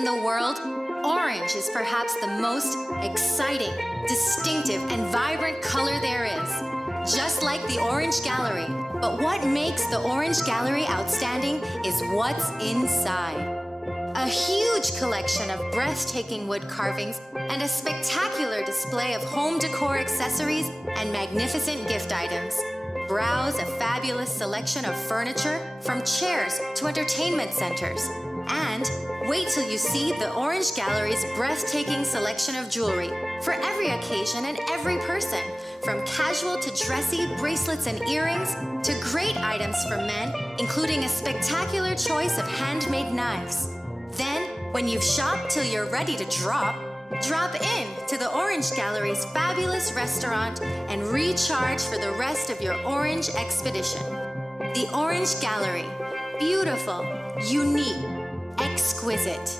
in the world, orange is perhaps the most exciting, distinctive, and vibrant color there is. Just like the Orange Gallery. But what makes the Orange Gallery outstanding is what's inside. A huge collection of breathtaking wood carvings and a spectacular display of home decor accessories and magnificent gift items. Browse a fabulous selection of furniture, from chairs to entertainment centers. And wait till you see the Orange Gallery's breathtaking selection of jewelry for every occasion and every person, from casual to dressy bracelets and earrings to great items for men, including a spectacular choice of handmade knives. Then, when you've shopped till you're ready to drop in to the Orange Gallery's fabulous restaurant and recharge for the rest of your orange expedition. The Orange Gallery. Beautiful, unique, exquisite.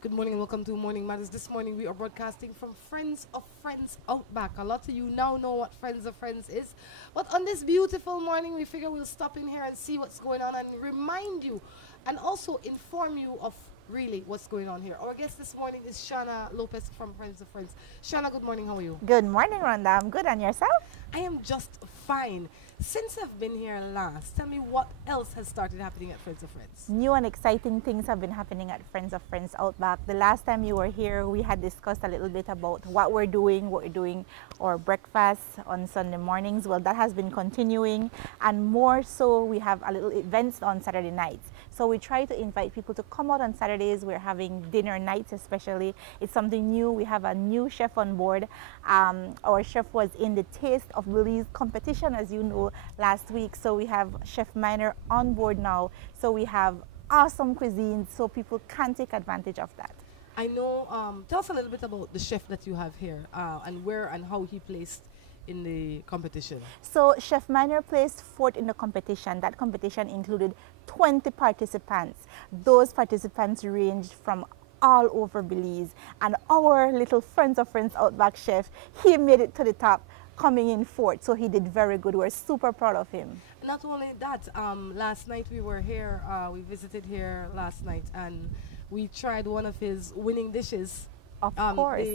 Good morning and welcome to Morning Matters. This morning we are broadcasting from Friends of Friends Outback. A lot of you now know what Friends of Friends is. But on this beautiful morning, we figure we'll stop in here and see what's going on and remind you and also inform you of really what's going on here. Our guest this morning is Shana Lopez from Friends of Friends. Shana, good morning. How are you? Good morning, Rhonda. I'm good. And yourself? I am just fine. Since I've been here last, tell me what else has started happening at Friends of Friends. New and exciting things have been happening at Friends of Friends Outback. The last time you were here, we had discussed a little bit about what we're doing our breakfast on Sunday mornings. Well, that has been continuing, and more so, we have a little events on Saturday nights. So we try to invite people to come out on Saturdays. We're having dinner nights especially. It's something new. We have a new chef on board. Our chef was in the Taste of Belize competition, as you know, last week. So we have Chef Miner on board now. So we have awesome cuisine, so people can take advantage of that. I know, tell us a little bit about the chef that you have here and where and how he placed in the competition. So Chef Miner placed fourth in the competition. That competition included 20 participants. Those participants ranged from all over Belize. And our little Friends of Friends Outback chef, he made it to the top, coming in fourth. So he did very good. We're super proud of him. Not only that, last night we were here, we visited here last night, and we tried one of his winning dishes. Of course,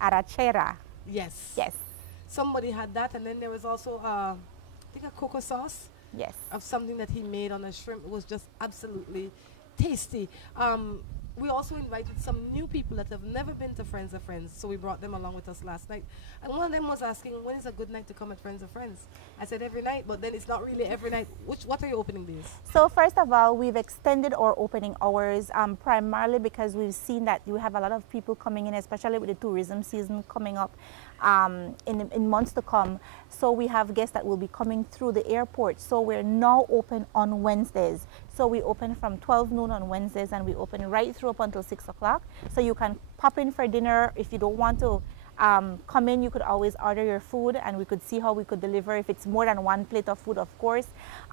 arrachera. Yes. Yes. Somebody had that, and then there was also, I think, a cocoa sauce. Yes. Of something that he made on a shrimp. It was just absolutely tasty. We also invited some new people that have never been to Friends of Friends, so we brought them along with us last night. And one of them was asking, when is a good night to come at Friends of Friends? I said every night, but then it's not really every night. What are you opening days? So first of all, we've extended our opening hours primarily because we've seen that you have a lot of people coming in, especially with the tourism season coming up in months to come. So we have guests that will be coming through the airport. So we're now open on Wednesdays. So we open from 12 noon on Wednesdays, and we open right through up until 6 o'clock. So you can pop in for dinner. If you don't want to come in, you could always order your food, and we could see how we could deliver if it's more than one plate of food, of course.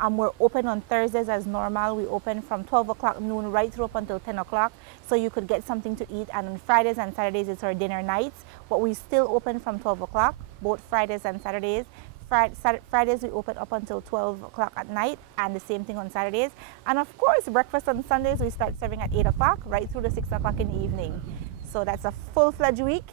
We're open on Thursdays as normal. We open from 12 o'clock noon right through up until 10 o'clock. So you could get something to eat. And on Fridays and Saturdays, it's our dinner nights. But we still open from 12 o'clock, both Fridays and Saturdays. Fridays we open up until 12 o'clock at night, and the same thing on Saturdays. And of course, breakfast on Sundays we start serving at 8 o'clock right through to 6 o'clock in the evening. So that's a full-fledged week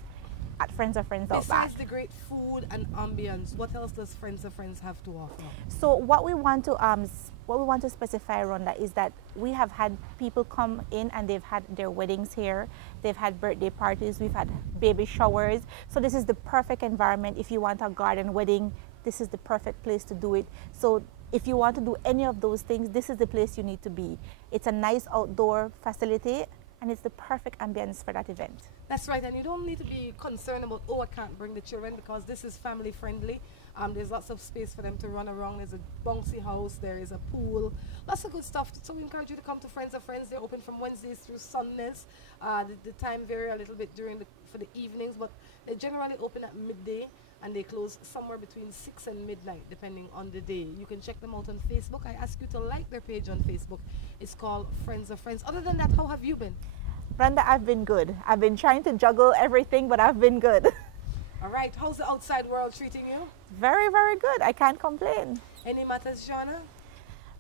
at Friends of Friends Outback. Besides the great food and ambience, what else does Friends of Friends have to offer? So what we want to specify, Rhonda, is that we have had people come in and they've had their weddings here. They've had birthday parties. We've had baby showers. So this is the perfect environment if you want a garden wedding. This is the perfect place to do it. So if you want to do any of those things, this is the place you need to be. It's a nice outdoor facility, and it's the perfect ambience for that event. That's right, and you don't need to be concerned about, oh, I can't bring the children, because this is family friendly. There's lots of space for them to run around. There's a bouncy house, there is a pool, lots of good stuff. So we encourage you to come to Friends of Friends. They're open from Wednesdays through Sundays. The time vary a little bit for the evenings, but they generally open at midday, and they close somewhere between 6 and midnight, depending on the day. You can check them out on Facebook. I ask you to like their page on Facebook. It's called Friends of Friends. Other than that, how have you been? Rhonda, I've been good. I've been trying to juggle everything, but I've been good. All right. How's the outside world treating you? Very, very good. I can't complain. Any matters, Shana?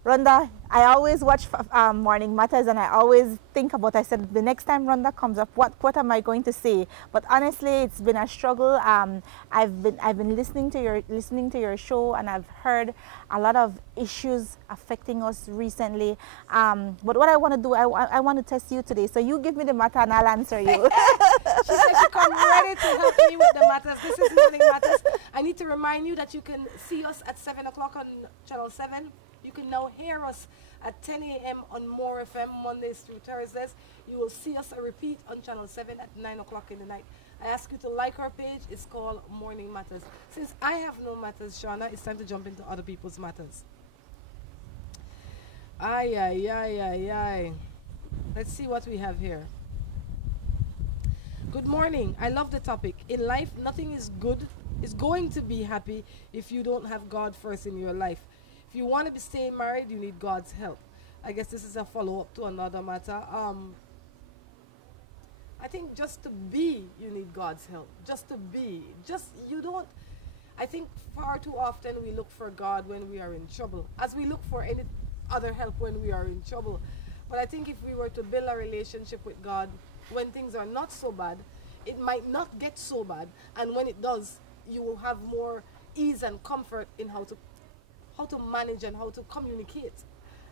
Rhonda, I always watch Morning Matters, and I always think about, I said, the next time Rhonda comes up, what am I going to say? But honestly, it's been a struggle. I've been listening to your show, and I've heard a lot of issues affecting us recently. But what I want to do, I want to test you today. So you give me the matter and I'll answer you. She said she come ready to help me with the matters. This is Morning Matters. I need to remind you that you can see us at 7 o'clock on Channel 7. You can now hear us at 10 a.m. on More FM, Mondays through Thursdays. You will see us a repeat on Channel 7 at 9 o'clock in the night. I ask you to like our page. It's called Morning Matters. Since I have no matters, Shana, it's time to jump into other people's matters. Ay, ay, ay, ay, ay. Let's see what we have here. Good morning. I love the topic. In life, nothing is going to be happy if you don't have God first in your life. If you want to be staying married, you need God's help. I guess this is a follow-up to another matter. I think just to be, you need God's help. Just to be. I think far too often we look for God when we are in trouble, as we look for any other help when we are in trouble. But I think if we were to build a relationship with God when things are not so bad, it might not get so bad. And when it does, you will have more ease and comfort in how to manage and how to communicate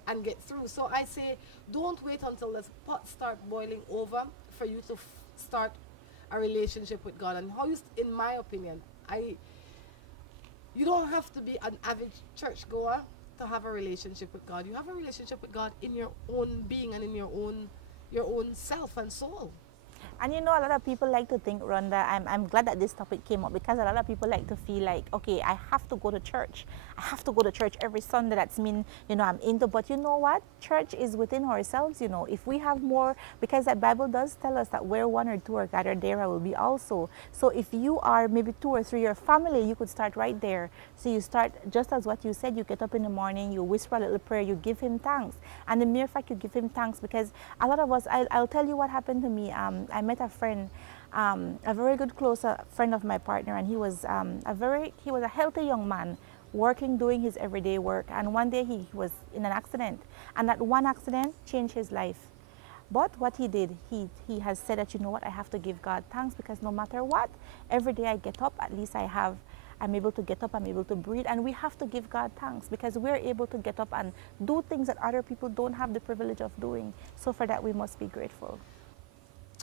and get through. So I say, don't wait until the pot start boiling over for you to start a relationship with God. And in my opinion, you don't have to be an avid churchgoer to have a relationship with God. You have a relationship with God in your own being and in your own self and soul. And you know, a lot of people like to think, Rhonda, I'm glad that this topic came up, because a lot of people like to feel like, okay, I have to go to church. I have to go to church every Sunday. That's mean, you know, I'm into, but you know what? Church is within ourselves, you know. If we have more, because the Bible does tell us that where one or two are gathered, there I will be also. So if you are maybe 2 or 3, your family, you could start right there. So you start, just as what you said, you get up in the morning, you whisper a little prayer, you give him thanks. And the mere fact you give him thanks, because a lot of us, I'll tell you what happened to me. I met a friend, a very good close friend of my partner, and he was a healthy young man, working, doing his everyday work. And one day he was in an accident, and that one accident changed his life. But what he did, he has said that, you know what, I have to give God thanks, because no matter what, every day I get up, at least I'm able to get up, I'm able to breathe, and we have to give God thanks, because we're able to get up and do things that other people don't have the privilege of doing. So for that, we must be grateful.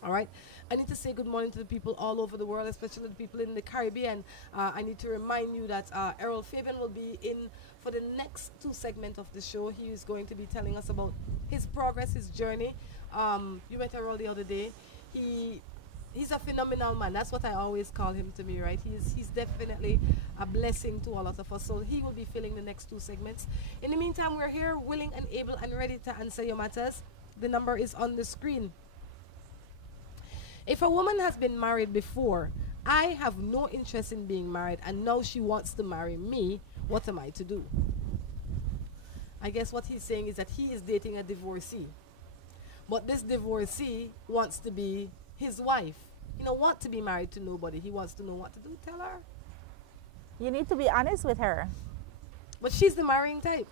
All right. I need to say good morning to the people all over the world, especially the people in the Caribbean. I need to remind you that Errol Fabian will be in for the next 2 segments of the show. He is going to be telling us about his progress, his journey. You met Errol the other day. He's a phenomenal man. That's what I always call him to me, right? He's definitely a blessing to a lot of us. So he will be filling the next 2 segments. In the meantime, we're here willing and able and ready to answer your matters. The number is on the screen. If a woman has been married before, I have no interest in being married, and now she wants to marry me, what am I to do? I guess what he's saying is that he is dating a divorcee. But this divorcee wants to be his wife. You know, want to be married to nobody. He wants to know what to do. Tell her. You need to be honest with her. But she's the marrying type.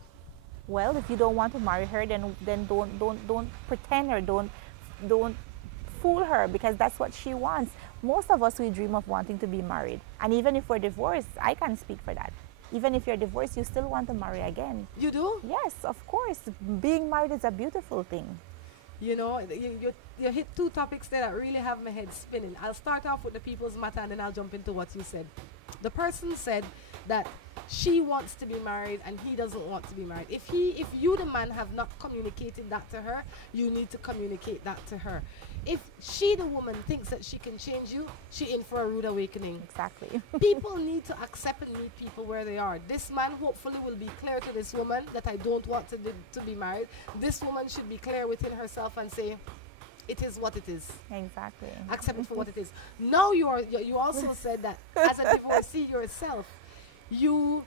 Well, if you don't want to marry her, then don't pretend, or don't fool her, because that's what she wants. Most of us, we dream of wanting to be married. And even if we're divorced, I can speak for that. Even if you're divorced, you still want to marry again. You do? Yes, of course. Being married is a beautiful thing. You know, you hit 2 topics there that really have my head spinning. I'll start off with the people's matter, and then I'll jump into what you said. The person said that she wants to be married and he doesn't want to be married. If you, the man, have not communicated that to her, you need to communicate that to her. If she, the woman, thinks that she can change you, she in for a rude awakening. Exactly. People need to accept and meet people where they are. This man hopefully will be clear to this woman that I don't want to be married. This woman should be clear within herself and say, it is what it is. Exactly. Accept it for what it is. Now you also said that as a divorcee yourself, you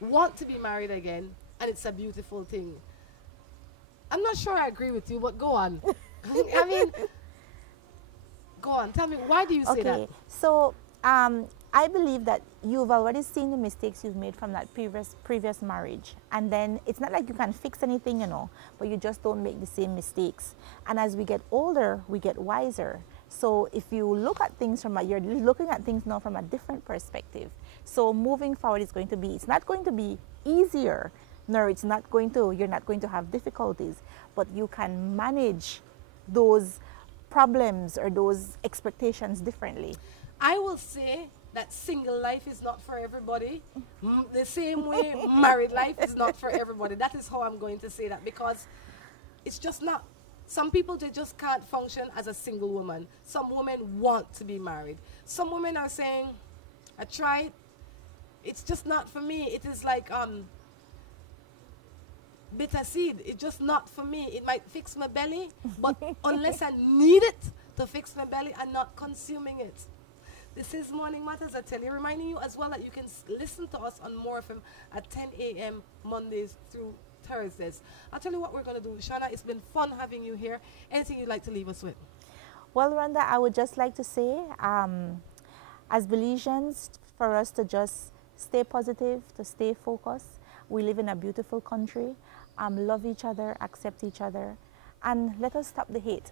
want to be married again, and it's a beautiful thing. I'm not sure I agree with you, but go on. I mean, go on. Tell me, why do you say that? So, I believe that you've already seen the mistakes you've made from that previous marriage, and then it's not like you can fix anything, you know, but you just don't make the same mistakes. And as we get older, we get wiser. So if you look at things you're looking at things now from a different perspective. So moving forward is going to be, it's not going to be easier, nor you're not going to have difficulties, but you can manage those problems or those expectations differently. I will say that single life is not for everybody. The same way married life is not for everybody. That is how I'm going to say that, because it's just not. Some people, they just can't function as a single woman. Some women want to be married. Some women are saying, I tried, it's just not for me. It is like bitter seed. It's just not for me. It might fix my belly, but unless I need it to fix my belly, I'm not consuming it. This is Morning Matters, I tell you, reminding you as well that you can listen to us on More FM at 10 a.m. Mondays through Thursdays. I'll tell you what we're going to do. Shana, it's been fun having you here. Anything you'd like to leave us with? Well, Rhonda, I would just like to say, as Belizeans, for us to just stay positive, to stay focused. We live in a beautiful country. Love each other, accept each other, and let us stop the hate.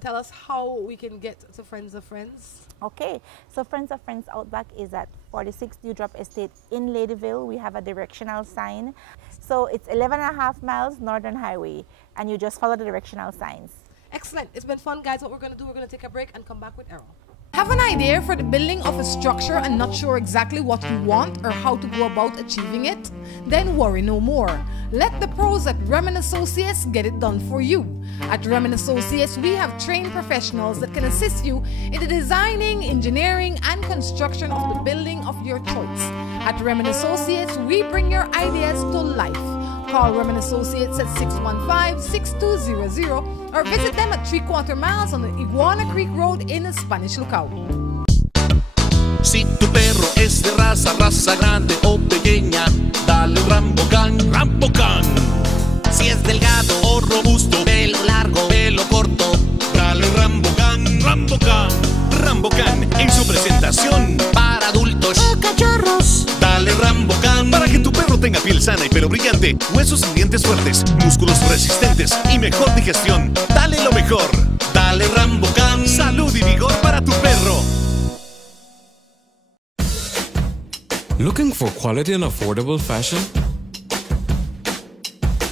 Tell us how we can get to Friends of Friends. Okay, so Friends of Friends Outback is at 46 Dewdrop Estate in Ladyville. We have a directional sign. So it's 11.5 miles Northern Highway, and you just follow the directional signs. Excellent. It's been fun, guys. What we're going to do, we're going to take a break and come back with Errol. Have an idea for the building of a structure and not sure exactly what you want or how to go about achieving it? Then worry no more. Let the pros at Remen Associates get it done for you. At Remen Associates, we have trained professionals that can assist you in the designing, engineering, and construction of the building of your choice. At Remen Associates, we bring your ideas to life. Call Remen Associates at 615-6200 or visit them at 3/4 miles on the Iguana Creek Road in Spanish Lookout. Si tu perro es de raza grande o pequeña, dale Rambocan, Rambocan. Si es delgado o robusto, pelo largo, pelo corto, dale Rambocan, Rambocan. Rambocan en su presentación para adultos o cachorros, dale Rambocan. Para que tu perro tenga piel sana y pelo brillante, huesos y dientes fuertes, músculos resistentes y mejor digestión, dale lo mejor, dale Rambocan. Salud y vigor para tu perro. Looking for quality and affordable fashion?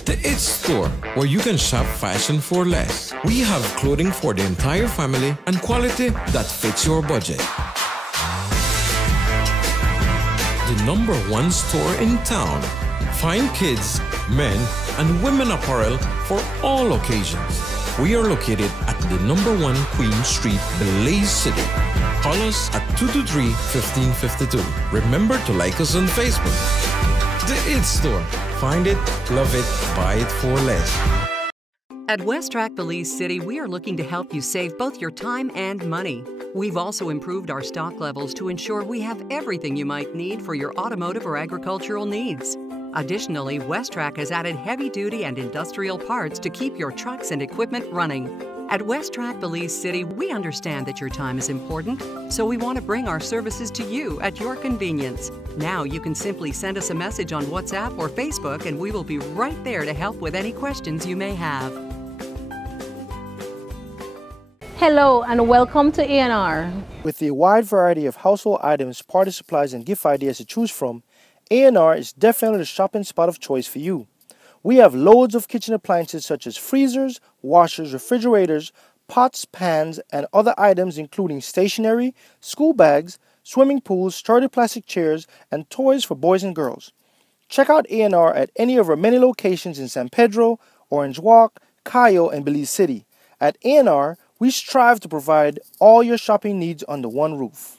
The It Store, where you can shop fashion for less. We have clothing for the entire family and quality that fits your budget. The #1 store in town. Find kids, men, and women apparel for all occasions. We are located at the #1 Queen Street, Belize City. Call us at 223-1552. Remember to like us on Facebook. The It Store. Find it, love it, buy it for less. At WestTrack Belize City, we are looking to help you save both your time and money. We've also improved our stock levels to ensure we have everything you might need for your automotive or agricultural needs. Additionally, WestTrack has added heavy-duty and industrial parts to keep your trucks and equipment running. At WestTrack Belize City, we understand that your time is important, so we want to bring our services to you at your convenience. Now you can simply send us a message on WhatsApp or Facebook, and we will be right there to help with any questions you may have. Hello and welcome to A&R. With a wide variety of household items, party supplies, and gift ideas to choose from, A&R is definitely the shopping spot of choice for you. We have loads of kitchen appliances such as freezers, washers, refrigerators, pots, pans, and other items including stationery, school bags, swimming pools, sturdy plastic chairs, and toys for boys and girls. Check out A&R at any of our many locations in San Pedro, Orange Walk, Cayo, and Belize City. At A&R, we strive to provide all your shopping needs under one roof.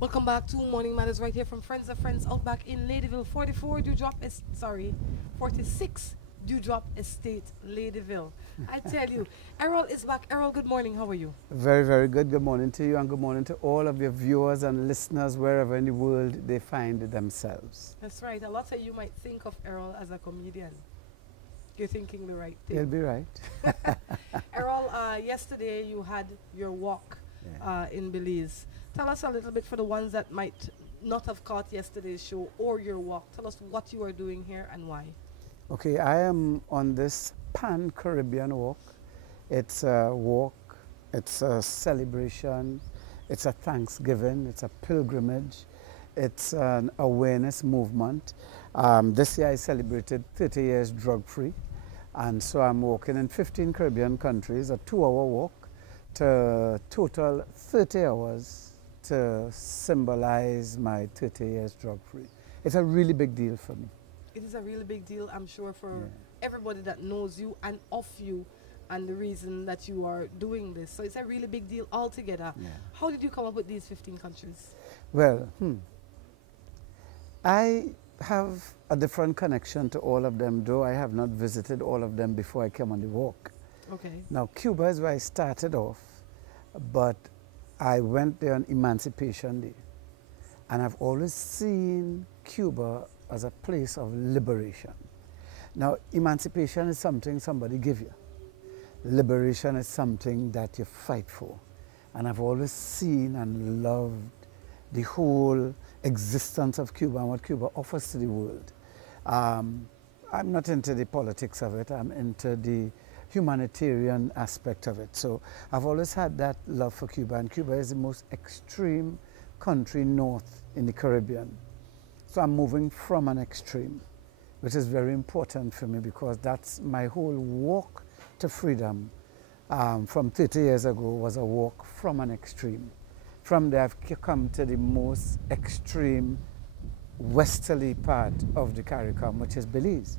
Welcome back to Morning Matters right here from Friends of Friends out back in Ladyville. 46 Dewdrop Estate, Ladyville. I tell you, Errol is back. Errol, good morning. How are you? Very, very good. Good morning to you and good morning to all of your viewers and listeners wherever in the world they find themselves. That's right. A lot of you might think of Errol as a comedian. You're thinking the right thing. You'll be right. Errol, yesterday you had your walk in Belize. Tell us a little bit for the ones that might not have caught yesterday's show or your walk. Tell us what you are doing here and why. Okay, I am on this Pan-Caribbean walk. It's a walk, it's a celebration, it's a Thanksgiving, it's a pilgrimage, it's an awareness movement. This year I celebrated 30 years drug-free, and so I'm walking in 15 Caribbean countries, a 2-hour walk to total 30 hours to symbolize my 30 years drug-free. It's a really big deal for me. It is a really big deal, I'm sure, for everybody that knows you and of you and the reason that you are doing this. So it's a really big deal altogether. Yeah. How did you come up with these 15 countries? Well, I have a different connection to all of them, though I have not visited all of them before I came on the walk. Okay. Now, Cuba is where I started off, but I went there on Emancipation Day. And I've always seen Cuba as a place of liberation. Now, emancipation is something somebody give you. Liberation is something that you fight for. And I've always seen and loved the whole existence of Cuba and what Cuba offers to the world. I'm not into the politics of it, I'm into the humanitarian aspect of it. So I've always had that love for Cuba, and Cuba is the most extreme country north in the Caribbean. So I'm moving from an extreme, which is very important for me because that's my whole walk to freedom from 30 years ago was a walk from an extreme. From there I've come to the most extreme westerly part of the CARICOM, which is Belize.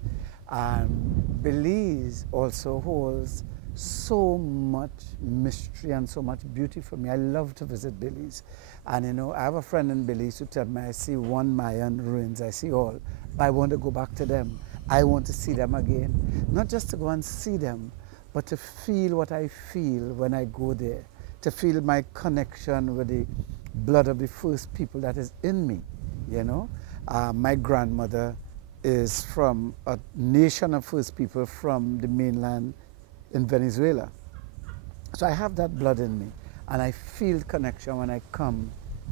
And Belize also holds so much mystery and so much beauty for me. I love to visit Belize. And you know, I have a friend in Belize who tells me I see one Mayan ruins, I see all, but I want to go back to them. I want to see them again. Not just to go and see them, but to feel what I feel when I go there, to feel my connection with the blood of the first people that is in me, you know. My grandmother is from a nation of first people from the mainland in Venezuela. So I have that blood in me, and I feel connection when I come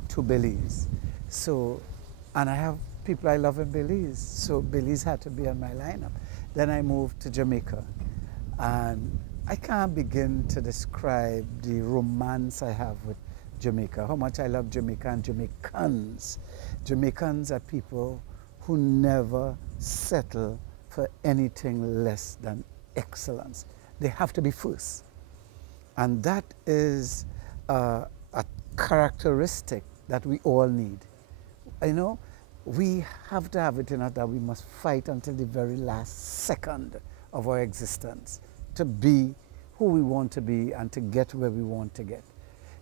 to Belize. So, and I have people I love in Belize, so Belize had to be on my lineup. Then I moved to Jamaica, and I can't begin to describe the romance I have with Jamaica, how much I love Jamaica and Jamaicans. Jamaicans are people who never settle for anything less than excellence. They have to be first. And that is a characteristic that we all need. You know, we have to have it in us that we must fight until the very last second of our existence to be who we want to be and to get where we want to get.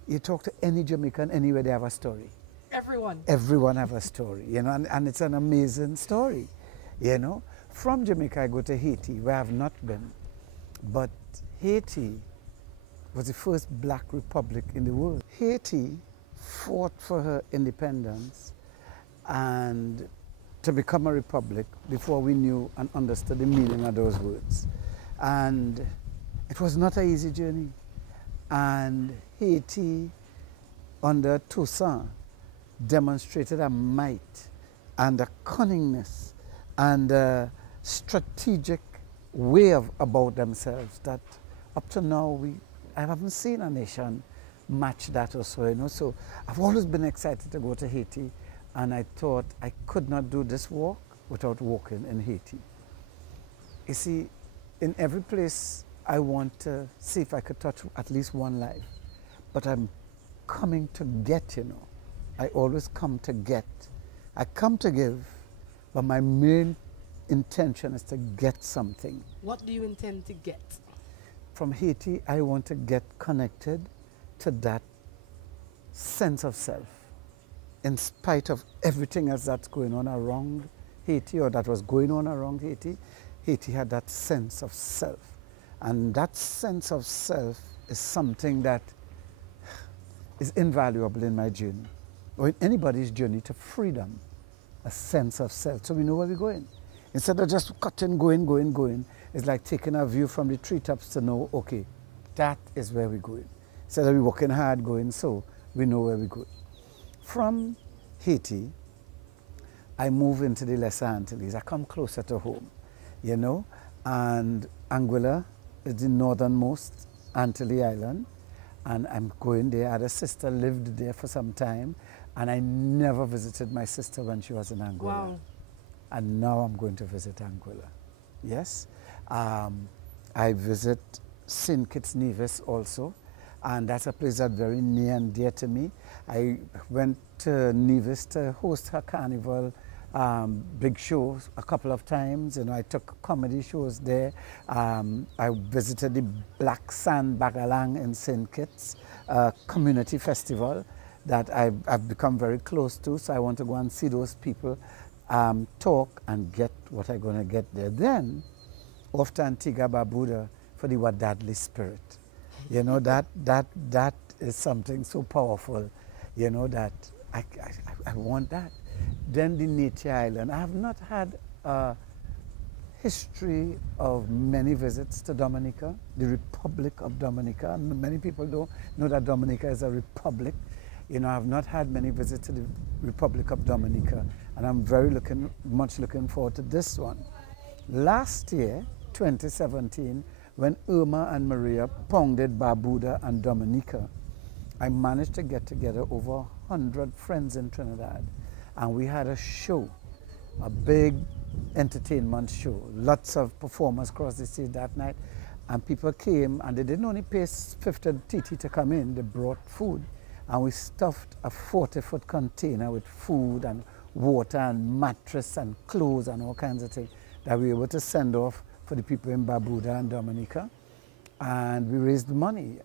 You talk to any Jamaican anywhere, they have a story. Everyone. Everyone have a story, you know, and it's an amazing story, you know. From Jamaica, I go to Haiti, where I have not been. But Haiti was the first black republic in the world. Haiti fought for her independence and to become a republic before we knew and understood the meaning of those words. And it was not an easy journey. And Haiti, under Toussaint, demonstrated a might and a cunningness and a strategic way about themselves that up to now I haven't seen a nation match that or so, you know. So I've always been excited to go to Haiti, and I thought I could not do this walk without walking in Haiti. You see, in every place I want to see if I could touch at least one life, but I'm coming to get, you know. I always come to get. I come to give, but my main intention is to get something. What do you intend to get? From Haiti, I want to get connected to that sense of self. in spite of everything else that's going on around Haiti, or that was going on around Haiti, Haiti had that sense of self. And that sense of self is something that is invaluable in my journey, or in anybody's journey to freedom, a sense of self. So we know where we're going. Instead of just cutting, going, it's like taking a view from the treetops to know, okay, that is where we're going. Instead of we working hard going, so we know where we're going. From Haiti, I move into the Lesser Antilles. I come closer to home, you know, and Anguilla is the northernmost Antille island, and I'm going there. I had a sister lived there for some time, and I never visited my sister when she was in Anguilla. Wow. And now I'm going to visit Anguilla. Yes. I visit St. Kitts Nevis also, and that's a place that's very near and dear to me. I went to Nevis to host her carnival big shows a couple of times. You know, I took comedy shows there. I visited the Black Sand Bagalang in St. Kitts, community festival that I've become very close to, so I want to go and see those people, talk and get what I'm going to get there. Then, off to Antigua Barbuda for the Wadadli spirit. You know, that is something so powerful, you know, that I want that. Then the Nature Island. I have not had a history of many visits to Dominica, the Republic of Dominica. And many people don't know that Dominica is a republic. You know, I have not had many visits to the Republic of Dominica, and I'm very much looking forward to this one. Last year, 2017, when Irma and Maria pounded Barbuda and Dominica, I managed to get together over 100 friends in Trinidad, and we had a show, a big entertainment show. Lots of performers across the stage that night, and people came, and they didn't only pay 50 TT to come in, they brought food, and we stuffed a 40-foot container with food and water and mattress and clothes and all kinds of things that we were able to send off for the people in Barbuda and Dominica, and we raised money.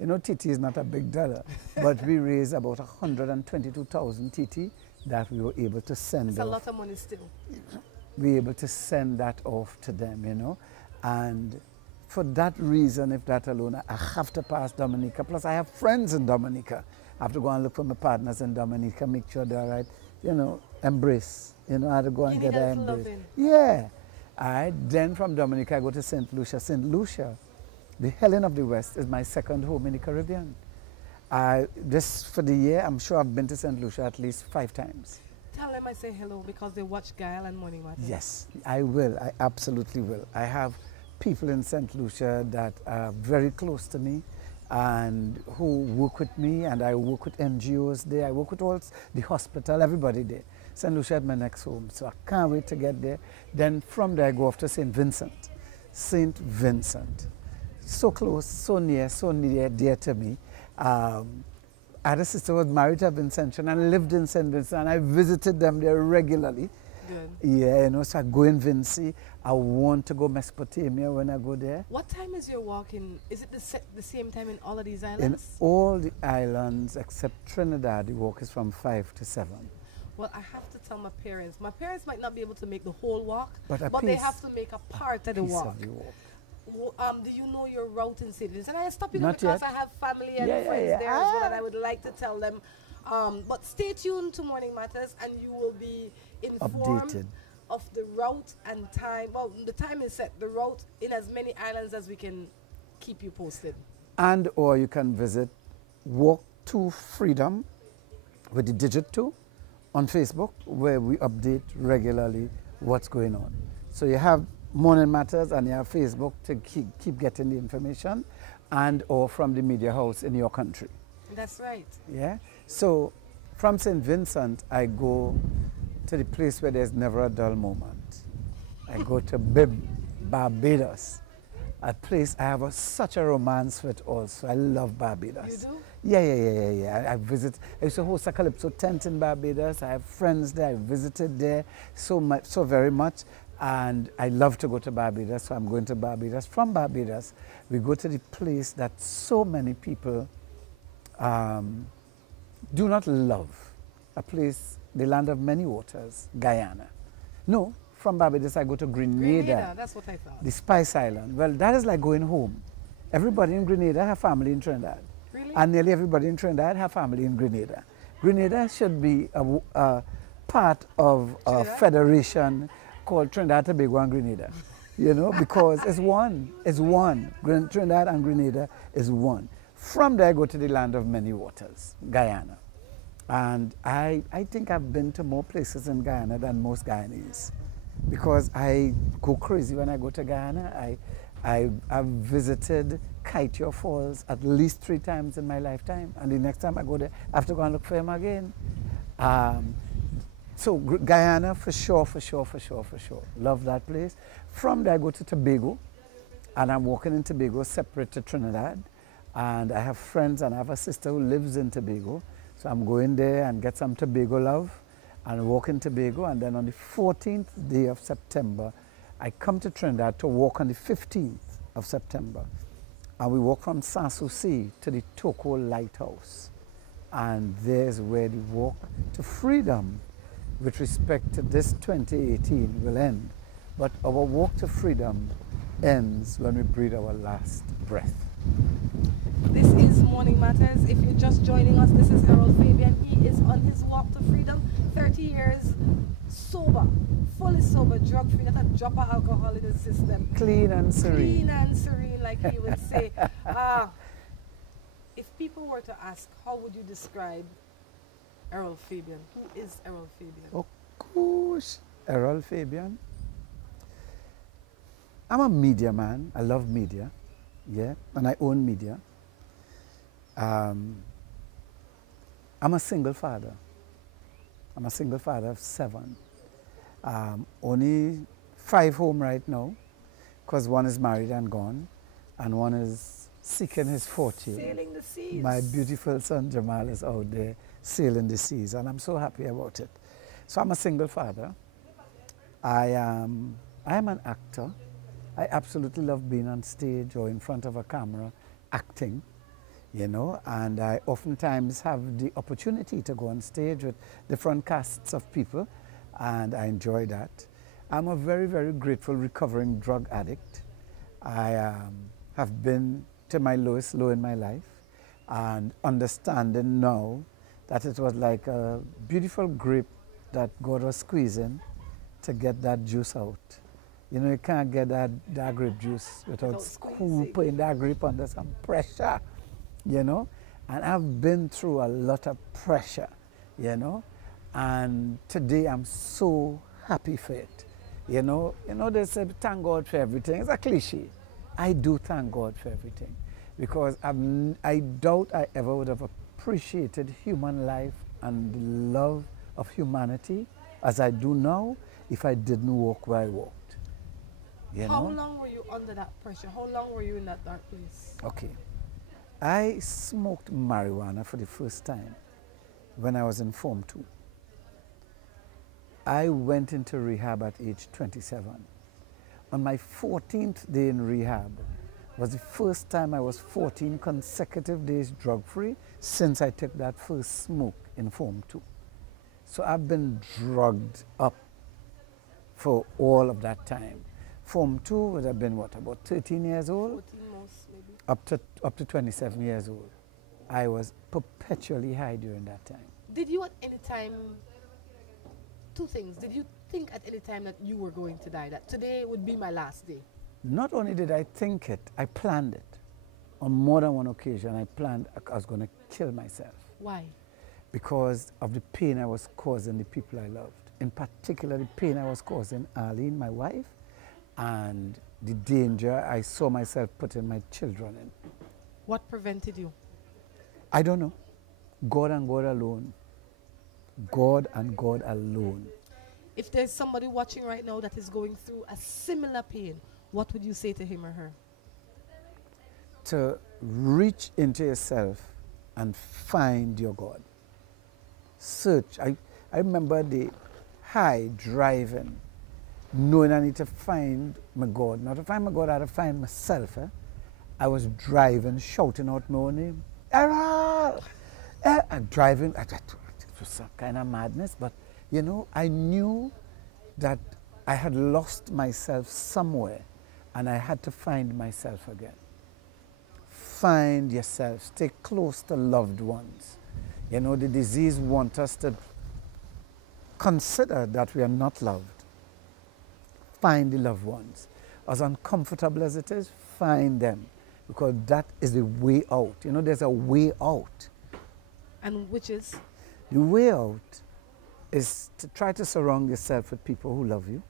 You know, TT is not a big dollar, but we raised about 122,000 TT that we were able to send off. It's a lot of money still. We were able to send that off to them, you know, and for that reason, if that alone, I have to pass Dominica. Plus, I have friends in Dominica. I have to go and look for my partners in Dominica, make sure they're right, you know, embrace. You know, I have to go and get an embrace. Loving. Yeah. Then from Dominica, I go to St. Lucia. St. Lucia, the Helen of the West, is my second home in the Caribbean. This, for the year, I'm sure I've been to St. Lucia at least 5 times. Tell them I say hello because they watch Gail and Morning Matters. Yes, I will. I absolutely will. I have people in St. Lucia that are very close to me and who work with me, and I work with NGOs there. I work with all the hospital, everybody there. St. Lucia is my next home, so I can't wait to get there. Then from there I go off to St. Vincent. St. Vincent, so close, so near dear to me. I had a sister who was married to Vincentian and lived in St. Vincent, and I visited them there regularly. Good. Yeah, you know, so I go in Vinci. I want to go Mesopotamia when I go there. What time is your walk in? Is it the same time in all of these In islands? all the islands except Trinidad, the walk is from 5 to 7. Well, I have to tell my parents. My parents might not be able to make the whole walk, but they have to make a part of the walk. Of the walk. Do you know your route in cities? And I stop you Not because yet. I have family and friends there as well, and I would like to tell them. But stay tuned to Morning Matters, and you will be informed Updated of the route and time. Well, the time is set. The route in as many islands as we can keep you posted. And or you can visit Walk to Freedom with the digit 2 on Facebook, where we update regularly what's going on. So you have Morning Matters and you have Facebook to keep getting the information, and or from the media house in your country. That's right. Yeah. So from St. Vincent, I go to the place where there's never a dull moment. I go to Barbados, a place I have such a romance with also. I love Barbados. You do? Yeah. I used to host a Calypso tent in Barbados. I have friends there. I visited there so very much. And I love to go to Barbados, so I'm going to Barbados. From Barbados, we go to the place that so many people do not love. a place, the land of many waters, Guyana. No, from Barbados I go to Grenada. Grenada, that's what I thought. The Spice Island. Well, that is like going home. Everybody in Grenada have family in Trinidad. Really? And nearly everybody in Trinidad have family in Grenada. Grenada should be a part of a federation called Trinidad, Tobago and Grenada. You know, because it's one. It's one. Trinidad and Grenada is one. From there I go to the land of many waters, Guyana. And I think I've been to more places in Guyana than most Guyanese, because I go crazy when I go to Guyana. I've visited Kaitio Falls at least 3 times in my lifetime, and the next time I go there, I have to go and look for him again. So Guyana, for sure. Love that place. From there I go to Tobago, and I'm walking in Tobago separate to Trinidad, and I have friends and I have a sister who lives in Tobago. So I'm going there and get some Tobago love and walk in Tobago, and then on the 14th day of September, I come to Trinidad to walk on the 15th of September. And we walk from Sanssouci to the Toko Lighthouse. And there's where the walk to freedom with respect to this 2018 will end. But our walk to freedom ends when we breathe our last breath. This is Morning Matters. If you're just joining us, this is Errol Fabian. He is on his walk to freedom. 30 years sober, fully sober, drug-free, not a drop of alcohol in the system. Clean and serene. Clean and serene, like he would say. If people were to ask, how would you describe Errol Fabian? Who is Errol Fabian? Of course, Errol Fabian. I'm a media man. I love media. Yeah, and I own media. I'm a single father. I'm a single father of 7. Only 5 home right now, because one is married and gone, and one is seeking his fortune. Sailing the seas. My beautiful son Jamal is out there sailing the seas, and I'm so happy about it. So I'm a single father. I am an actor. I absolutely love being on stage or in front of a camera acting, you know, and I oftentimes have the opportunity to go on stage with different casts of people, and I enjoy that. I'm a very, very grateful recovering drug addict. I have been to my lowest low in my life, and understanding now that it was like a beautiful grape that God was squeezing to get that juice out. You know, you can't get that grape juice without scooping that grape under some pressure, you know. And I've been through a lot of pressure, you know. And today I'm so happy for it. You know, they say thank God for everything. It's a cliche. I do thank God for everything, because I doubt I ever would have appreciated human life and the love of humanity as I do now if I didn't walk where I walked. You know? How long were you under that pressure? How long were you in that dark place? Okay. I smoked marijuana for the first time when I was in Form 2. I went into rehab at age 27. On my 14th day in rehab was the first time I was 14 consecutive days drug-free since I took that first smoke in Form 2. So I've been drugged up for all of that time. Form 2 would have been, what, about 13 years old? 14 most, maybe. Up to 27 years old. I was perpetually high during that time. Did you at any time, 2 things, did you think at any time that you were going to die, that today would be my last day? Not only did I think it, I planned it. On more than one occasion, I planned I was going to kill myself. Why? Because of the pain I was causing the people I loved. In particular, the pain I was causing Arlene, my wife, and the danger I saw myself putting my children in. What prevented you? I don't know. God and God alone. God and God alone. If there's somebody watching right now that is going through a similar pain, what would you say to him or her? To reach into yourself and find your God. Search. I remember the high driving, knowing I need to find my God. Not to find my God, I had to find myself. I was driving, shouting out my own name. Errol! I'm driving. It was some kind of madness, but you know, I knew that I had lost myself somewhere and I had to find myself again. Find yourself, stay close to loved ones. You know, the disease wants us to consider that we are not loved. Find the loved ones. As uncomfortable as it is, find them, because that is the way out. You know, there's a way out. And which is? The way out is to try to surround yourself with people who love you.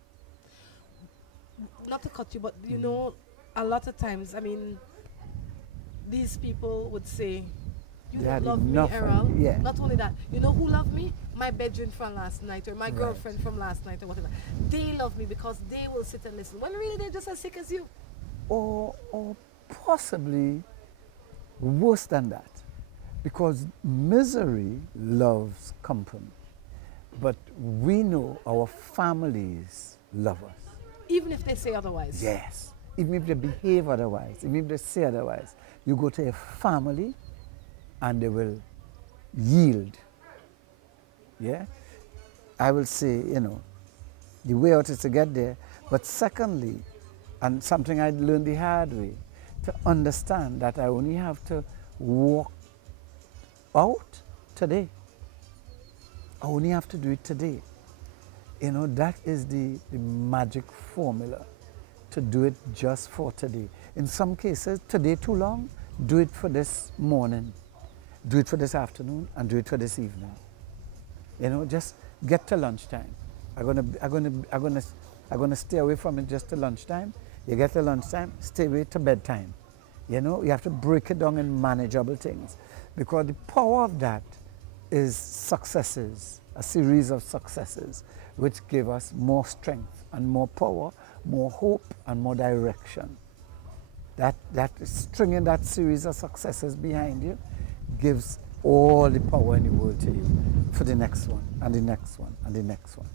Not to cut you, but you know, a lot of times, I mean, these people would say, you don't love me, Errol. Yeah. Not only that, you know who loved me? My bedroom from last night, or my girlfriend from last night, or whatever. They love me because they will sit and listen. When really they're just as sick as you. Or possibly worse than that. Because misery loves company. But we know our families love us. Even if they say otherwise. Yes. Even if they behave otherwise, even if they say otherwise. You go to a family and they will yield. Yeah? I will say, you know, the way out is to get there. But secondly, and something I learned the hard way, to understand that I only have to walk out today. I only have to do it today. You know, that is the magic formula, to do it just for today. In some cases, today too long, do it for this morning, do it for this afternoon, and do it for this evening. You know, just get to lunchtime. I'm gonna stay away from it just to lunchtime. You get to lunchtime, stay away to bedtime. You know, you have to break it down in manageable things, because the power of that is successes, a series of successes, which give us more strength and more power, more hope and more direction. That stringing that series of successes behind you gives all the power in the world to you for the next one, and the next one, and the next one.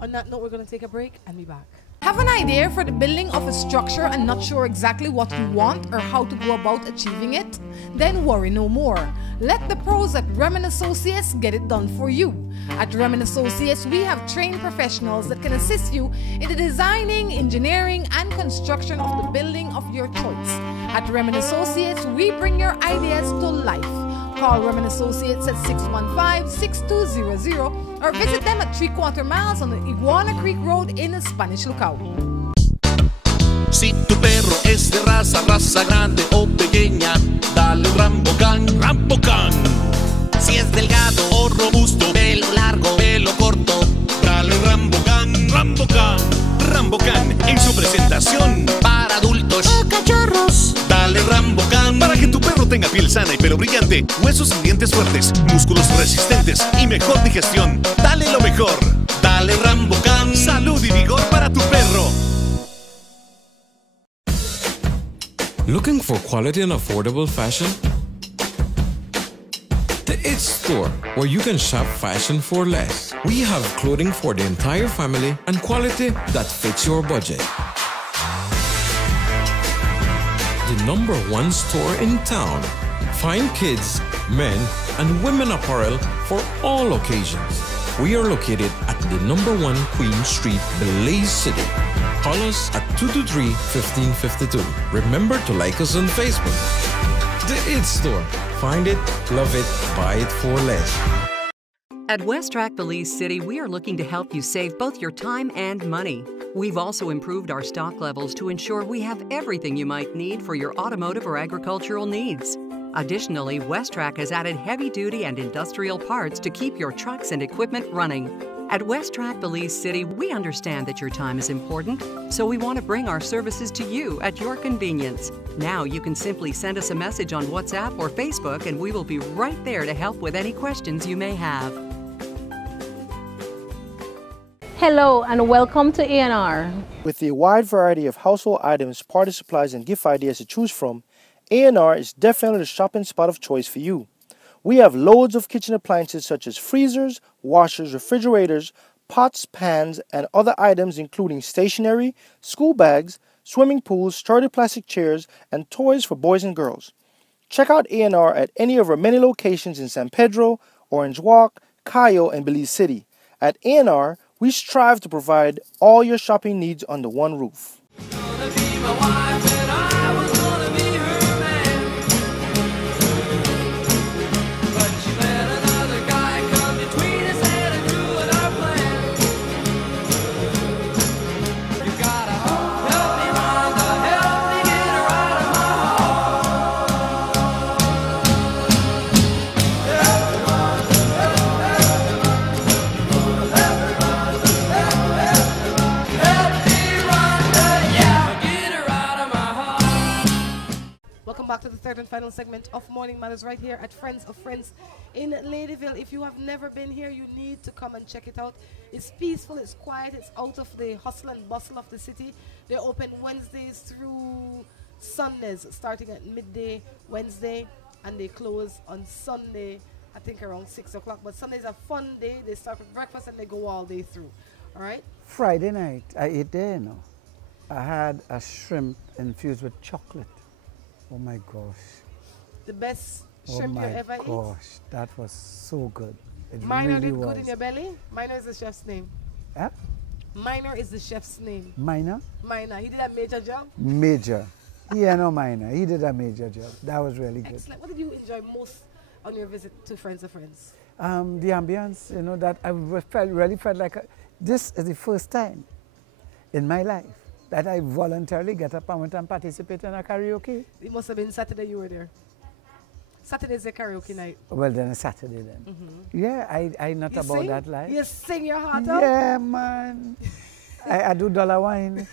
On that note, we're going to take a break and be back. Have an idea for the building of a structure and not sure exactly what you want or how to go about achieving it? Then worry no more. Let the pros at Rhonda Associates get it done for you. At Rhonda Associates, we have trained professionals that can assist you in the designing, engineering, and construction of the building of your choice. At Rhonda Associates, we bring your ideas to life. Call Rhonda Associates at 615-6200 or visit them at 3/4 miles on the Iguana Creek Road in Spanish Lookout. Si tu perro es de raza grande o pequeña, dale un Rambocán, Rambocán. Si es delgado o robusto, pelo largo, pelo corto, dale un Rambocán, Rambocán. Rambocán en su presentación para adultos o cachorros. Dale Rambocán para que tu perro tenga piel sana y pelo brillante, huesos y dientes fuertes, músculos resistentes y mejor digestión. Dale lo mejor. Dale Rambocán. Salud y vigor para tu perro. Looking for quality and affordable fashion? The It Store, where you can shop fashion for less. We have clothing for the entire family and quality that fits your budget. The #1 store in town. Find kids, men, and women apparel for all occasions. We are located at the #1 Queen Street, Belize City. Call us at 223-1552. Remember to like us on Facebook. The It Store. Find it, love it, buy it for less. At West Track Belize City, we are looking to help you save both your time and money. We've also improved our stock levels to ensure we have everything you might need for your automotive or agricultural needs. Additionally, West Track has added heavy-duty and industrial parts to keep your trucks and equipment running. At West Track Belize City, we understand that your time is important, so we want to bring our services to you at your convenience. Now you can simply send us a message on WhatsApp or Facebook, and we will be right there to help with any questions you may have. Hello and welcome to A&R. With a wide variety of household items, party supplies, and gift ideas to choose from, A&R is definitely the shopping spot of choice for you. We have loads of kitchen appliances such as freezers, washers, refrigerators, pots, pans, and other items including stationery, school bags, swimming pools, sturdy plastic chairs, and toys for boys and girls. Check out A&R at any of our many locations in San Pedro, Orange Walk, Cayo, and Belize City. At A&R, we strive to provide all your shopping needs under one roof. Back to the third and final segment of Morning Matters right here at Friends of Friends in Ladyville. If you have never been here, you need to come and check it out. It's peaceful, it's quiet, it's out of the hustle and bustle of the city. They're open Wednesdays through Sundays, starting at midday Wednesday, and they close on Sunday, I think around 6 o'clock. But Sunday's a fun day. They start with breakfast and they go all day through. All right? Friday night, I ate there, you know. I had a shrimp infused with chocolate. Oh my gosh. The best shrimp you ever ate? Oh my gosh, that was so good. It Minor really did was. good in your belly? Minor is the chef's name. Huh? Minor is the chef's name. Minor? Minor. He did a major job? Major. Yeah, no minor. He did a major job. That was really good. Excellent. What did you enjoy most on your visit to Friends of Friends? The ambience, you know, that I really felt like this is the first time in my life that I voluntarily get up and went and participate in a karaoke. It must have been Saturday you were there. Saturday's a karaoke night. Well, then a Saturday then. Yeah, I not you about sing? that life. You sing your heart out? Yeah, man. I do dollar wine.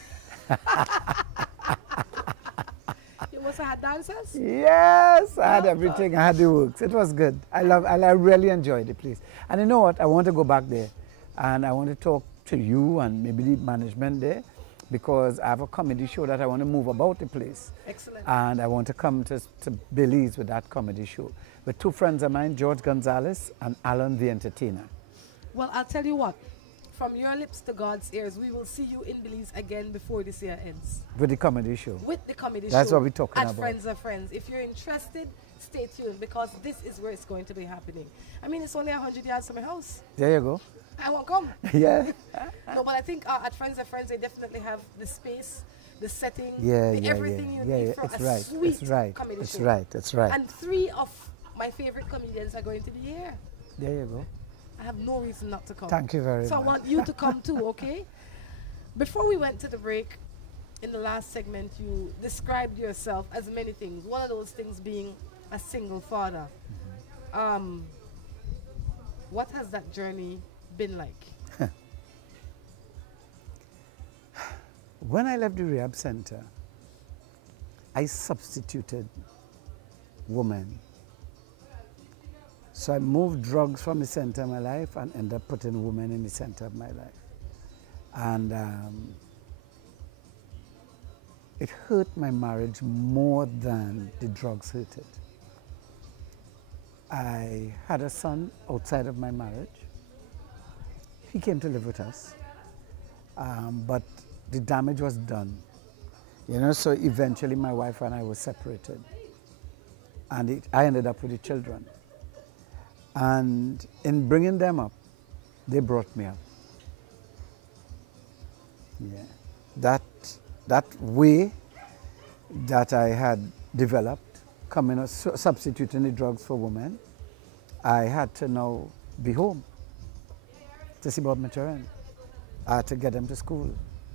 You must have had dancers? Yes, I had everything. I had the works. It was good. I really enjoyed the place. And you know what? I want to go back there. And I want to talk to you and maybe the management there, because I have a comedy show that I want to move about the place. Excellent. And I want to come to Belize with that comedy show with two friends of mine, George Gonzalez and Alan the Entertainer. Well, I'll tell you what. From your lips to God's ears, we will see you in Belize again before this year ends. With the comedy show. With the comedy show. That's what we're talking about. At Friends of Friends. If you're interested, stay tuned, because this is where it's going to be happening. I mean, it's only 100 yards from my house. There you go. I won't come. Yeah. No, but I think at Friends of Friends, they definitely have the space, the setting, everything you need for a sweet comedy show. That's right. And 3 of my favorite comedians are going to be here. There you go. I have no reason not to come. Thank you very much. So I want you to come too, okay? Before we went to the break, in the last segment, you described yourself as many things. One of those things being a single father. What has that journey been like? When I left the rehab center, I substituted woman. So I moved drugs from the center of my life and ended up putting women in the center of my life. And it hurt my marriage more than the drugs hurt it. I had a son outside of my marriage. He came to live with us, but the damage was done. You know, so eventually my wife and I were separated. And I ended up with the children. And in bringing them up, they brought me up. Yeah, that way that I had developed, substituting the drugs for women, I had to now be home to see about my children. I had to get them to school.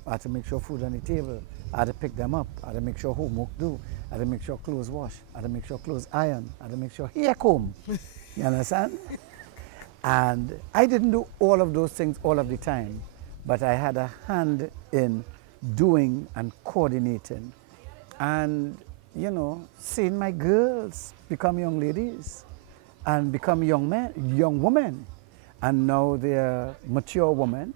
I had to make sure food on the table. I had to pick them up. I had to make sure homework due. I had to make sure clothes wash. I had to make sure clothes iron. I had to make sure hair comb. You understand? And I didn't do all of those things all of the time, but I had a hand in doing and coordinating and, you know, seeing my girls become young ladies and become young women. And now they're mature women.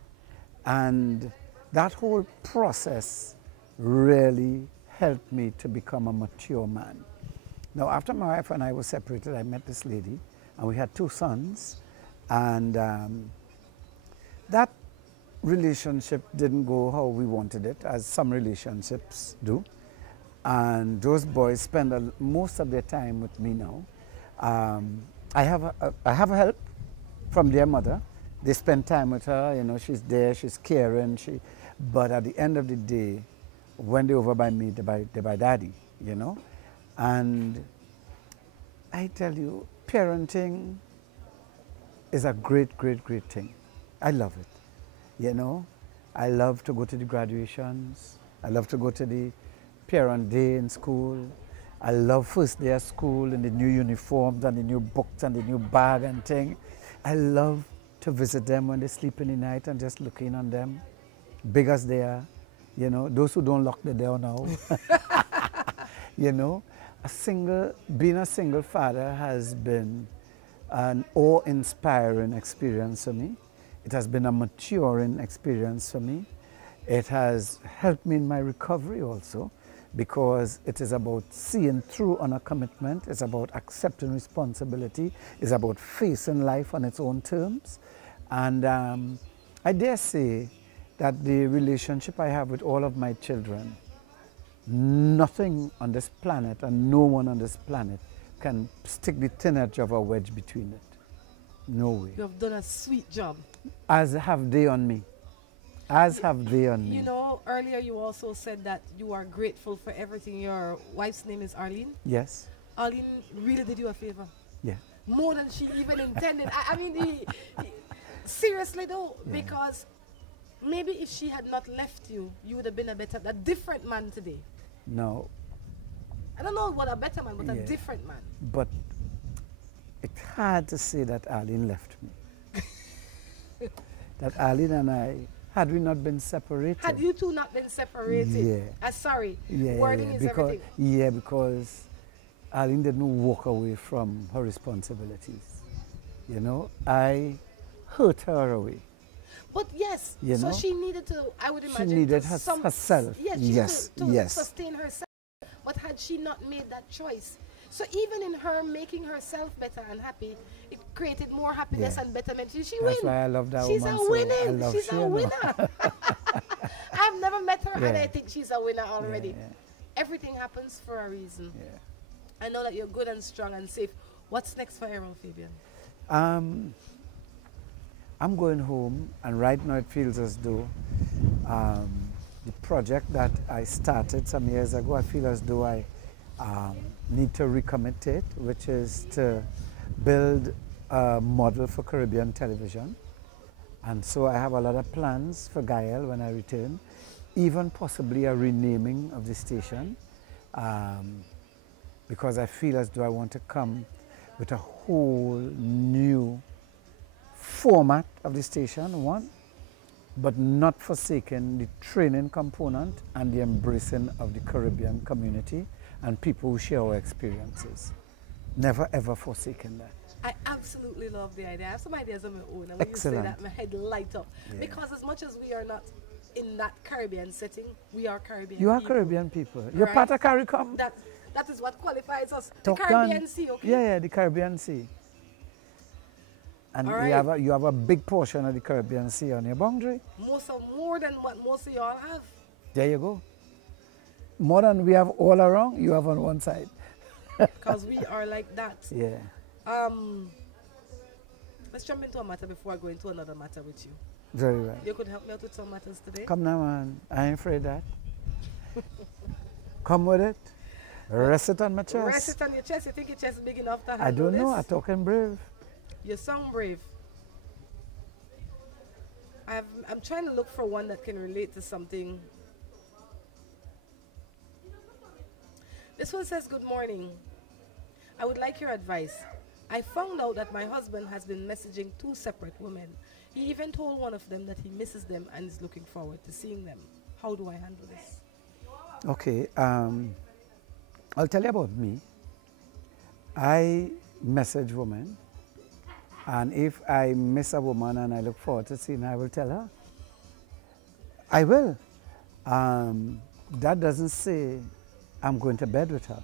And that whole process really helped me to become a mature man. Now, after my wife and I were separated, I met this lady, and we had 2 sons. And that relationship didn't go how we wanted it, as some relationships do. And those boys spend most of their time with me now. I have help from their mother. They spend time with her, you know, she's there, she's caring, but at the end of the day, when they're over by me, they're by daddy, you know. And I tell you, parenting is a great, great, great thing. I love it, you know. I love to go to the graduations. I love to go to the parent day in school. I love first day of school and the new uniforms and the new books and the new bag and thing. I love to visit them when they sleep in the night and just looking on them, big as they are, you know, those who don't lock the door now. You know, being a single father has been an awe-inspiring experience for me. It has been a maturing experience for me. It has helped me in my recovery also, because it is about seeing through on a commitment. It's about accepting responsibility. It's about facing life on its own terms. And I dare say that the relationship I have with all of my children, nothing on this planet and no one on this planet can stick the thin edge of a wedge between it. No way. You have done a sweet job. As have they on me. As have they on me. You know, earlier you also said that you are grateful for everything. Your wife's name is Arlene. Yes. Arlene really did you a favor. Yeah. More than she even intended. I mean, seriously though, yeah. Because maybe if she had not left you, you would have been a different man today. No. I don't know what a better man, but yeah. a different man. But it's hard to say that Arlene left me. That Arlene and I, had we not been separated. Had you two not been separated? Yeah. Sorry. Yeah, wording is everything. Yeah, because Arlene didn't walk away from her responsibilities. You know, I hurt her away. But yes, you so know? She needed to, I would imagine. She needed herself. Yes, to yes. sustain herself. But had she not made that choice? So even in her making herself better and happy, it created more happiness and betterment. She That's wins. why I love that she's woman. A winning. So she's a winner. I've never met her and I think she's a winner already. Yeah. Everything happens for a reason. Yeah. I know that you're good and strong and safe. What's next for Errol, Fabian? I'm going home, and right now it feels as though the project that I started some years ago, I feel as though I need to recommit it, which is to build a model for Caribbean television. And so I have a lot of plans for Gael when I return, even possibly a renaming of the station, because I feel as though I want to come with a whole new format of the station, one, but not forsaking the training component and the embracing of the Caribbean community and people who share our experiences. Never ever forsaken that. I absolutely love the idea. I have some ideas of my own, and when Excellent. you say that, my head light up. Yeah. Because as much as we are not in that Caribbean setting, we are Caribbean You are people. Caribbean people. You're part of CARICOM. That is what qualifies us. Talk the Caribbean Sea, okay? Yeah, the Caribbean Sea. And you have a big portion of the Caribbean Sea on your boundary. More than what most of y'all have. There you go. More than we have all around, you have on one side. Because we are like that. Yeah. Let's jump into a matter before I go into another matter with you. Very well. You could help me out with some matters today? Come now, man. I ain't afraid of that. Come with it. Rest it on my chest. Rest it on your chest. You think your chest is big enough to handle I don't know. this? I'm talking brave. You sound brave. I'm trying to look for one that can relate to something. This one says, good morning. I would like your advice. I found out that my husband has been messaging 2 separate women. He even told one of them that he misses them and is looking forward to seeing them. How do I handle this? Okay. I'll tell you about me. I message women. And if I miss a woman and I look forward to seeing her, I will tell her. I will. That doesn't say I'm going to bed with her.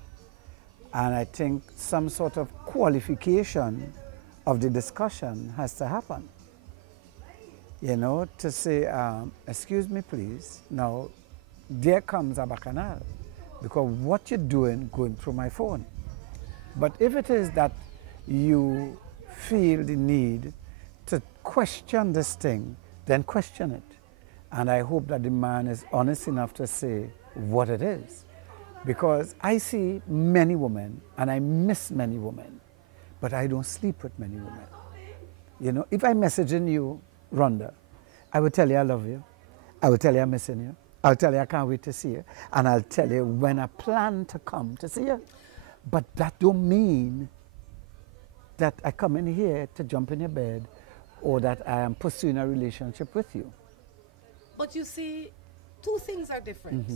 And I think some sort of qualification of the discussion has to happen. You know, to say, excuse me, please. Now, there comes a bacchanal. Because what you're doing going through my phone. But if it is that you feel the need question this thing, then question it. And I hope that the man is honest enough to say what it is. Because I see many women, and I miss many women, but I don't sleep with many women. You know, if I message in you, Rhonda, I will tell you I love you. I will tell you I'm missing you. I'll tell you I can't wait to see you. And I'll tell you when I plan to come to see you. But that don't mean that I come in here to jump in your bed or that I am pursuing a relationship with you. But you see, two things are different.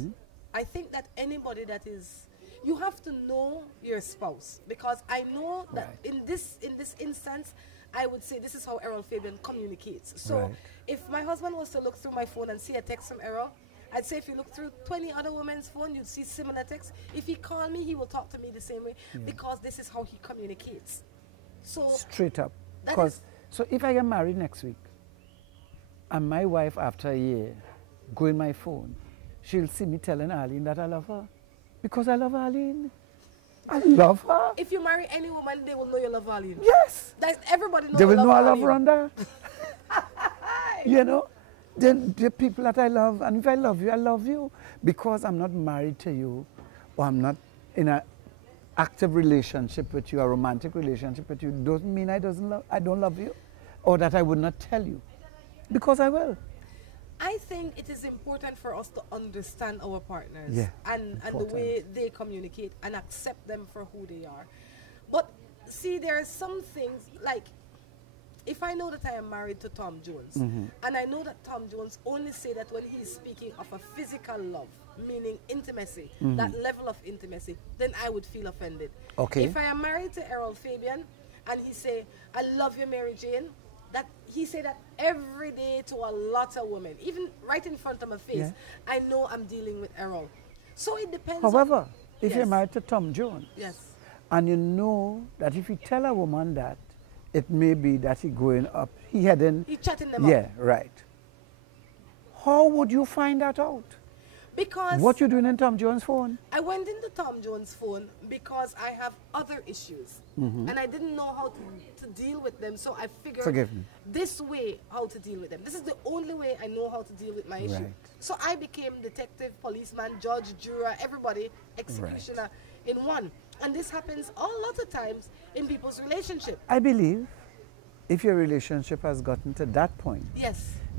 I think that anybody that is, you have to know your spouse, because I know that in this instance, I would say this is how Errol Fabian communicates. So if my husband was to look through my phone and see a text from Errol, I'd say if you look through 20 other women's phone, you'd see similar texts. If he called me, he will talk to me the same way, because this is how he communicates. So straight up. Because so if I get married next week, and my wife after a year go in my phone, she'll see me telling Arlene that I love her. Because I love Arlene. I love her. If you marry any woman, they will know you love Arlene. Yes. Everybody knows they will know I love Arlene. Rhonda. You know, then the people that I love, and if I love you, I love you. Because I'm not married to you, or I'm not in an active relationship with you, a romantic relationship with you, doesn't mean I don't love you, or that I would not tell you. Because I will. I think it is important for us to understand our partners and the way they communicate and accept them for who they are. But see, there are some things, like if I know that I am married to Tom Jones, and I know that Tom Jones only say that when he's speaking of a physical love, meaning intimacy, that level of intimacy, then I would feel offended. Okay. If I am married to Errol Fabian and he say, I love you, Mary Jane, that he say that every day to a lot of women, even right in front of my face, I know I'm dealing with Errol. So it depends. However, if you're married to Tom Jones, and you know that if you tell a woman that, it may be that he going up, he chatting them up. Yeah, right. How would you find that out? Because what you doing in Tom Jones' phone? I went into Tom Jones' phone because I have other issues, and I didn't know how to deal with them. So I figured this way how to deal with them. This is the only way I know how to deal with my issue. So I became detective, policeman, judge, juror, everybody, executioner in one. And this happens a lot of times in people's relationship. I believe if your relationship has gotten to that point,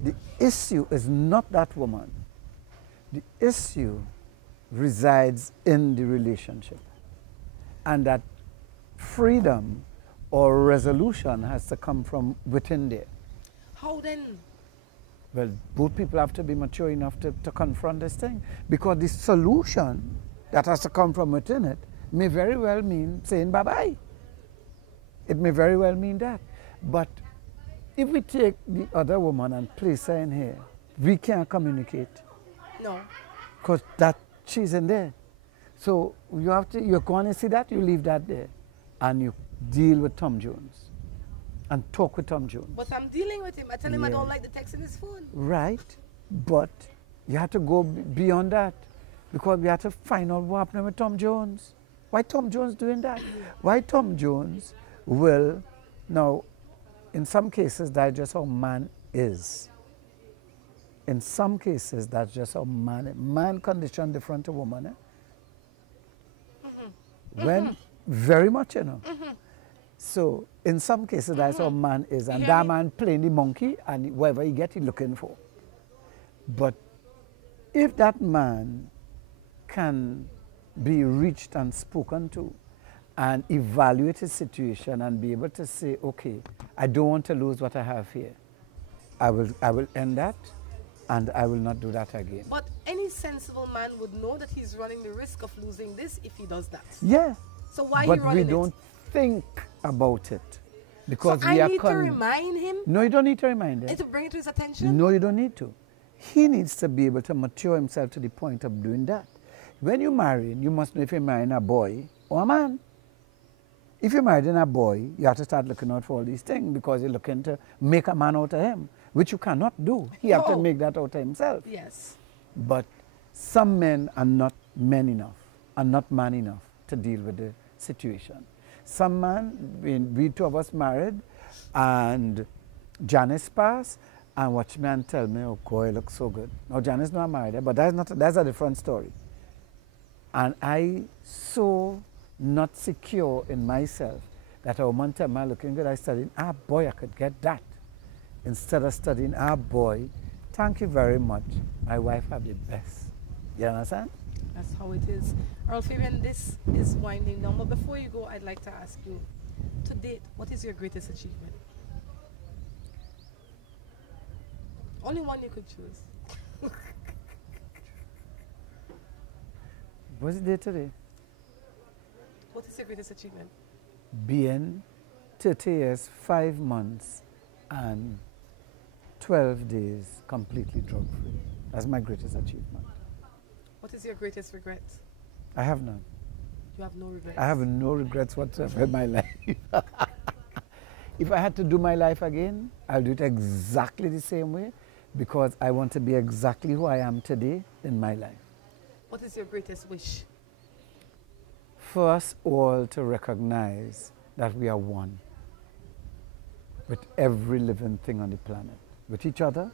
the issue is not that woman. The issue resides in the relationship, and that freedom or resolution has to come from within there. How then? Well, both people have to be mature enough to confront this thing, because the solution that has to come from within it may very well mean saying bye-bye. It may very well mean that. But if we take the other woman and place her in here, we can't communicate. No. Because that she's in there. So you have to, you're going to see that, you leave that there. And you deal with Tom Jones. And talk with Tom Jones. But I'm dealing with him. I tell him I don't like the text in his phone. Right. But you have to go beyond that. Because we have to find out what happened with Tom Jones. Why Tom Jones doing that? Why Tom Jones will, now, in some cases, that's just how man is. In some cases, that's just how man condition different to woman. When, very much, you know. So, in some cases, that's how man is. And that man playing the monkey, and whatever he get, he looking for. But if that man can be reached and spoken to, and evaluate his situation and be able to say, okay, I don't want to lose what I have here. I will end that, and I will not do that again. But any sensible man would know that he's running the risk of losing this if he does that. Yeah. So why but he running we don't think about it. Because so I need to remind him? No, you don't need to remind him. And to bring it to his attention? No, you don't need to. He needs to be able to mature himself to the point of doing that. When you marry, you must know if you're marrying a boy or a man. If you're marrying a boy, you have to start looking out for all these things, because you're looking to make a man out of him, which you cannot do. He has to make that out of himself. Yes. But some men are not men enough, are not man enough to deal with the situation. Some man, we two of us married, and Janice passed and watch me and tell me, oh, God, it looks so good. Now, Janice not married, but that's a different story. And I so not secure in myself that a woman tell me looking good, I studied, boy, I could get that. Instead of studying, boy, thank you very much. My wife have the best. You understand? That's how it is. Errol, Fabian, this is winding down. But before you go, I'd like to ask you, to date, what is your greatest achievement? Only one you could choose. What's the day today? What is your greatest achievement? Being 30 years, 5 months, and 12 days completely drug-free. That's my greatest achievement. What is your greatest regret? I have none. You have no regrets? I have no regrets whatsoever in my life. If I had to do my life again, I'll do it exactly the same way because I want to be exactly who I am today in my life. What is your greatest wish? For us all to recognize that we are one with every living thing on the planet, with each other,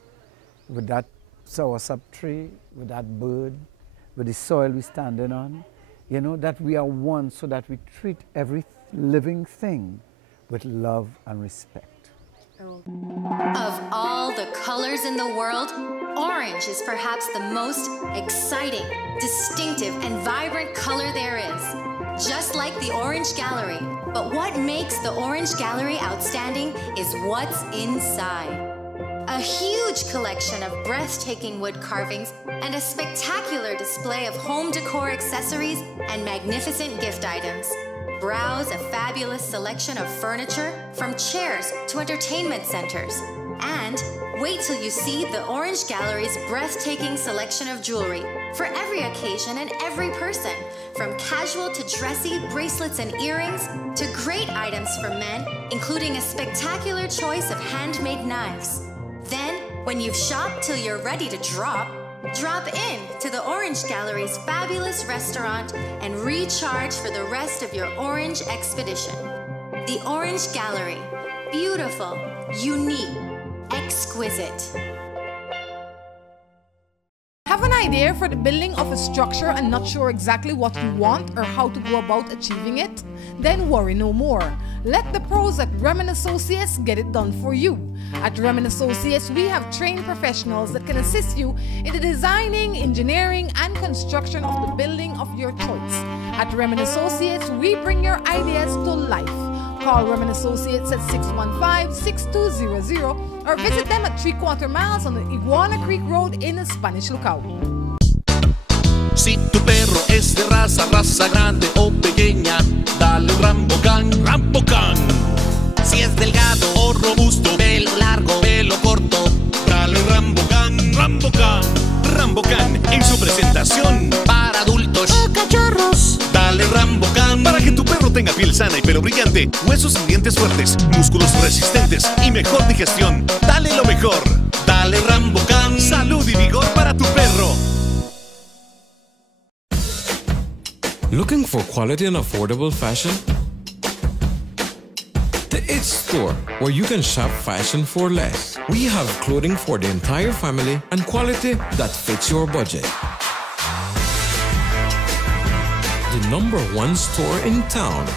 with that soursop tree, with that bird, with the soil we're standing on, you know, that we are one so that we treat every living thing with love and respect. Of all the colors in the world, orange is perhaps the most exciting, distinctive, and vibrant color there is. Just like the Orange Gallery. But what makes the Orange Gallery outstanding is what's inside. A huge collection of breathtaking wood carvings and a spectacular display of home decor accessories and magnificent gift items. Browse a fabulous selection of furniture, from chairs to entertainment centers. And wait till you see the Orange Gallery's breathtaking selection of jewelry for every occasion and every person, from casual to dressy bracelets and earrings to great items for men, including a spectacular choice of handmade knives. Then, when you've shopped till you're ready to drop in to the Orange Gallery's fabulous restaurant and recharge for the rest of your orange expedition. The Orange Gallery. Beautiful, unique, exquisite. Have an idea for the building of a structure and not sure exactly what you want or how to go about achieving it? Then worry no more. Let the pros at Rhonda Associates get it done for you. At Rhonda Associates, we have trained professionals that can assist you in the designing, engineering, and construction of the building of your choice. At Rhonda Associates, we bring your ideas to life. Call Rhonda Associates at 615-6200 or visit them at 3/4 miles on the Iguana Creek Road in Spanish Lookout. Si tu perro es de raza grande o pequeña, dale un Rambocán, Rambocán. Si es delgado o robusto, pelo largo, pelo corto, dale un Rambocán, Rambocán. Rambocán en su presentación para adultos o cachorros. Dale Rambocán para que tu perro tenga piel sana y pelo brillante, huesos y dientes fuertes, músculos resistentes y mejor digestión. Dale lo mejor. Dale Rambocán. Salud y vigor para tu perro. Looking for quality and affordable fashion? The It Store, where you can shop fashion for less. We have clothing for the entire family and quality that fits your budget. The #1 store in town.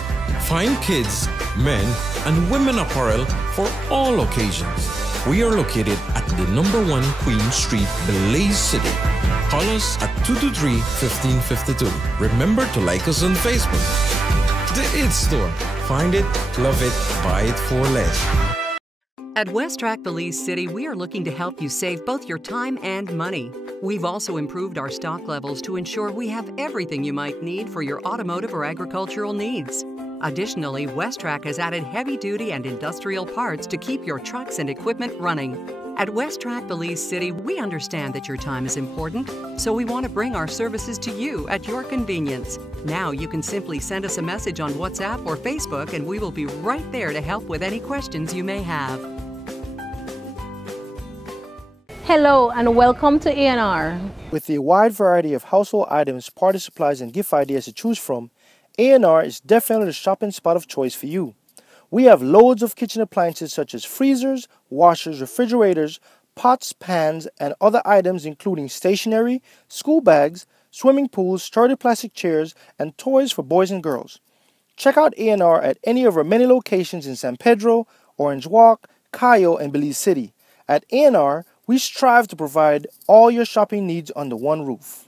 Fine kids, men, and women apparel for all occasions. We are located at the #1 Queen Street, Belize City. Call us at 223-1552. Remember to like us on Facebook. The It Store. Find it, love it, buy it for less. At West Track Belize City, we are looking to help you save both your time and money. We've also improved our stock levels to ensure we have everything you might need for your automotive or agricultural needs. Additionally, West Track has added heavy-duty and industrial parts to keep your trucks and equipment running. At West Track Belize City, we understand that your time is important, so we want to bring our services to you at your convenience. Now you can simply send us a message on WhatsApp or Facebook, and we will be right there to help with any questions you may have. Hello and welcome to A&R. With a wide variety of household items, party supplies, and gift ideas to choose from, A&R is definitely the shopping spot of choice for you. We have loads of kitchen appliances such as freezers, washers, refrigerators, pots, pans, and other items including stationery, school bags, swimming pools, sturdy plastic chairs, and toys for boys and girls. Check out A&R at any of our many locations in San Pedro, Orange Walk, Cayo, and Belize City. At A&R, we strive to provide all your shopping needs under one roof.